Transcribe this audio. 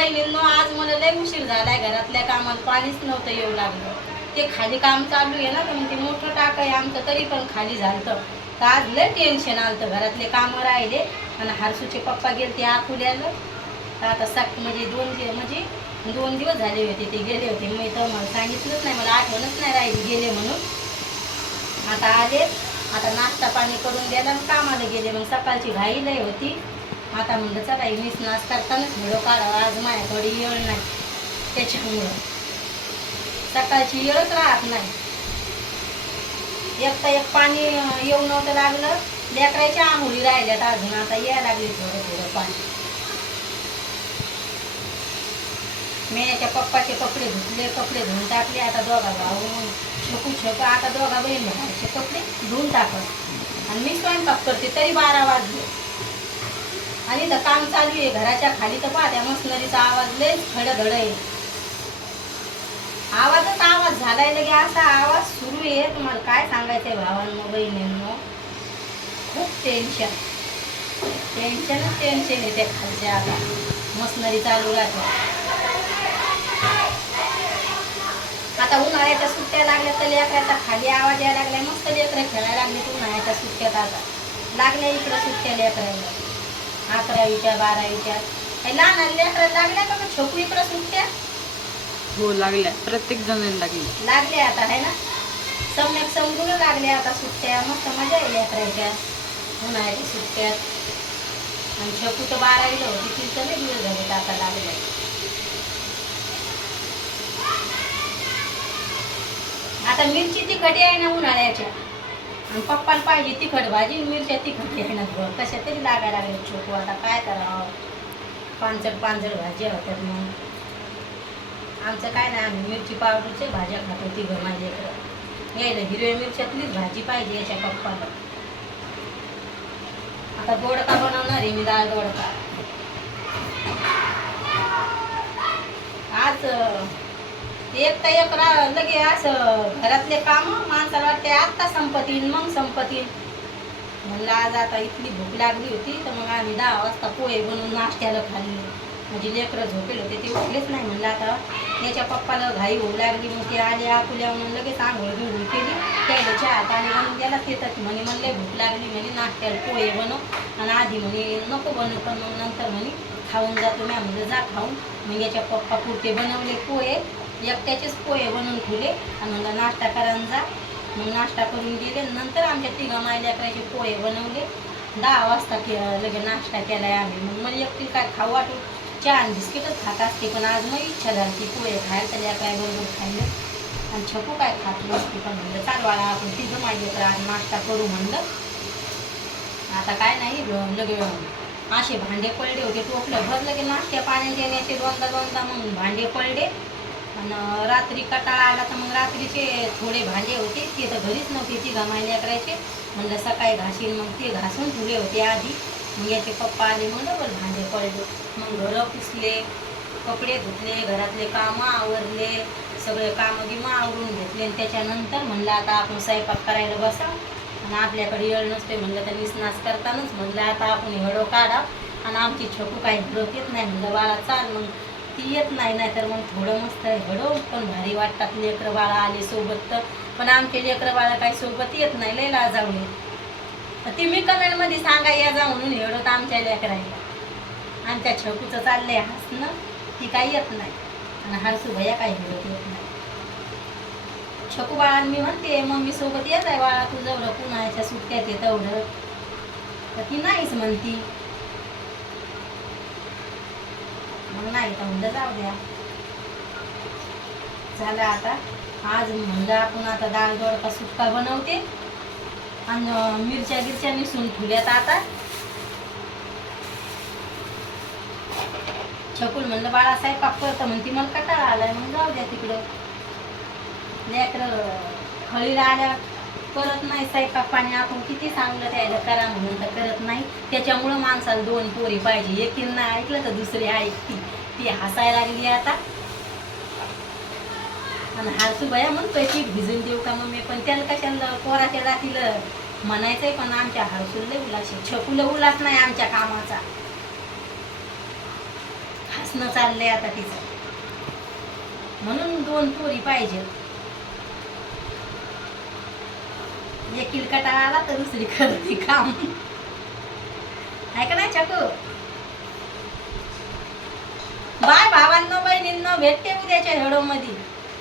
बहिणींनो आज मला लय उशीर झालाय घरातल्या कामाला. पाणीच नव्हतं येऊ लागलं. ते खाली काम चालू आहे ना तर मग ते मोठं टाक आहे आमचं तरी पण खाली झालं तर आज लय टेन्शन आलं घरातले कामं राहिले. आणि हारसूचे पप्पा गेले ते आकुल्याला. तर आता सक म्हणजे दोन दिवस म्हणजे दोन दिवस झाले होते ते गेले होते. मी तर मला सांगितलंच नाही मला आठवणच नाही राहिली गेले म्हणून. आता आले. आता नाश्ता पाणी करून गेला आणि कामाला गेले. मग सकाळची घाई लय होती. आता म्हणलं चला मीच नाच करतानाच व्हिडिओ काढावा आज माझ्याकडे येळ नाही त्याच्यामुळं. सकाळची येळच राहत नाही. एक तर एक पाणी येऊ नव्हतं लागलं. लेकराच्या आंघोळी राहिल्यात अजून. आता यायला लागली थोडं थोडं पाणी. मी याच्या पप्पाचे कपडे धुतले कपडे धुवून टाकले. आता दोघा भाऊ छकू छकू आता दोघा बहीण भावाचे कपडे धुवून टाकत. आणि मी स्वयंपाक करते तरी बारा वाजले. आणि इथं काम चालू आहे. घराच्या खाली तर पाहत्या मशनरीचा आवाज लयच खडधड आहे. आवाजच आवाज झालाय लगे असा. आवाज सुरू आहे. तुम्हाला काय सांगायचंय भावांनो बहिणींनो खूप टेन्शन टेन्शनच टेन्शन आहे त्या खालच्या आता. मशनरी चालू राहते. आता उन्हाळ्याच्या सुट्ट्या लागल्या तर लेकराचा खाली आवाज यायला लागलाय. मस्त लेकरं खेळायला लागले उन्हाळ्याच्या सुट्ट्यात आता. लागल्या इकडं सुट्ट्या लेकरायला अकरावीच्या बारावीच्या. काही लहान लेकराला लागल्या का मग छोकू इकडं सुट्ट्या? हो लागल्या. प्रत्येक जणांना लागली लागल्या आता आहे ना? सम्यक समजून लागल्या आता सुट्ट्या. मस्त मजा येईल लेकरायच्या उन्हाळ्याच्या सुट्ट्यात आणि छकू तर बारावीला होती. ती तर दिवस झाले आता लागल्या. आता मिरची तिखटी आहे ना उन्हाळ्याच्या? आणि पप्पाला पाहिजे तिखट भाजी मिरच्या तिखट आहे बघ कशा तरी लागायला लागले छोटू आता काय करावं? पांचट पांचट भाजी होतात मग आमचं काय नाही आम्ही मिरची पावडरचे भाज्या खातो ती गं माझ्या इकडं यायला हिरव्या मिरच्यातलीच भाजी पाहिजे याच्या पप्पाला. आता दोडका बनवणार आहे मी डाळ दोडका. आज एक तर एक रा लगे असं घरातले काम माणसाला वाटते आत्ता संपतील मग संपतील. म्हणलं आज आता इथली भूक लागली होती तर मग आम्ही दहा वाजता पोहे बनवून नाश्त्याला खाल्ले म्हणजे लेकरं झोपेल होते ते उठलेच नाही म्हणलं आता. त्याच्या पप्पाला घाई होऊ लागली मग ते आले आपुल्या म्हणून लगेच आंघोळ बिंघोळ केली. त्याला चहा आणि म्हणून त्यालाच येतात. म्हणे म्हणले भूक लागली म्हणे नाश्त्याला पोहे बनव. आणि आधी म्हणे नको बनव पण मग नंतर म्हणे खाऊन जातो. म्या म्हणलं जा खाऊन. मग याच्या पप्पा पुरते बनवले पोहे. एकट्याचेच पोहे बनवून ठेवले आणि म्हणलं नाश्ता करायला जा. मग नाश्ता करून गेले नंतर आमच्या तिघा मायल्या करायचे पोहे बनवले. दहा वाजता के लगे नाश्ता केलाय आम्ही. मग मला एकटी काय खाऊ वाटून चहा आणि बिस्किटच खात असते पण आज मग इच्छा झाली की पोहे खायला. तर काय बरोबर खाल्लं आणि छपू काय खात नसते पण म्हणलं चालवाळा आपण तिघं मायले तर आज नाश्ता करू म्हणलं. आता काय नाही लगे असे भांडे पडले होते टोपलं भरलं की नाश्त्या पाण्यात येण्याचे दोनदा दोनदा मग भांडे पडले. आणि रात्री कटाळा आला तर मग रात्रीचे थोडे भांडे होते ते तर घरीच नव्हते ती गमायला करायचे म्हणलं सकाळी घाशील मग ते घासून ठेवले होते आधी. मग याचे पप्पा आले मग डबल भांडे पडले. मग घरं पुसले कपडे धुतले घरातले कामं आवरले सगळे कामं बिमं आवरून घेतले. आणि त्याच्यानंतर म्हणलं आता आपण स्वयंपाक करायला बसा. आणि आपल्याकडे येळ नसते म्हणलं तर निसनास करतानाच. म्हणलं आता आपण हडो काढा. आणि आमची छोटू काही हळत येत नाही. म्हणलं बाळा चाल मग. ती येत नाही नाही तर मग थोडं मस्त आहे घडो पण भारी वाटतात लेकरं बाळा आले सोबत तर. पण आमचे लेकरं बाळा काही सोबत येत नाही लय लाजावले. ती मी कमेंटमध्ये सांगा या जा म्हणून हेडत आमच्या लेकरायला. आमच्या छकूचं चाललंय हसणं ती काही येत नाही. आणि हरसू भैया काही हेडत येत नाही. छकू बाळा मी म्हणते मम्मी सोबत येत आहे बाळा तू जवळ पुन्हाच्या सुट्ट्यात येत एवढं तर ती नाहीच म्हणती. मग नाही तर म्हणलं जाऊ द्या. झालं आता. आज म्हणलं आपण आता डाळ दोडका सुटका बनवते. आणि मिरच्या गिरच्या निसून ठेवल्यात आता. छकुल म्हणलं बाळा पाप करतं म्हणते मला कटाळा आलाय मग जाऊ द्या तिकडं. लेकर खळीला आल्या करत नाही स्वयंपाक पाणी आपण किती चांगलं द्यायला करा म्हणून तर करत नाही. त्याच्यामुळं माणसाला दोन पोरी पाहिजे. एकीन ऐकलं तर दुसरी ऐकती ती हसायला लागली आता. आणि हारसू भया म्हणतोय पीठ भिजून देऊ का मम्मी पण त्याला कशाला पोराच्या रातीला म्हणायचंय पण आमच्या हरसूला उलास आहे. उलास नाही आमच्या कामाचा. हसणं चाललंय आता तिचं. म्हणून दोन पोरी पाहिजे. एक किलकटा आला तर दुसरी करते काम. आहे का नाही छकू? बाय भावांनो बहिणींनो भेटते उद्याच्या व्हिडिओमध्ये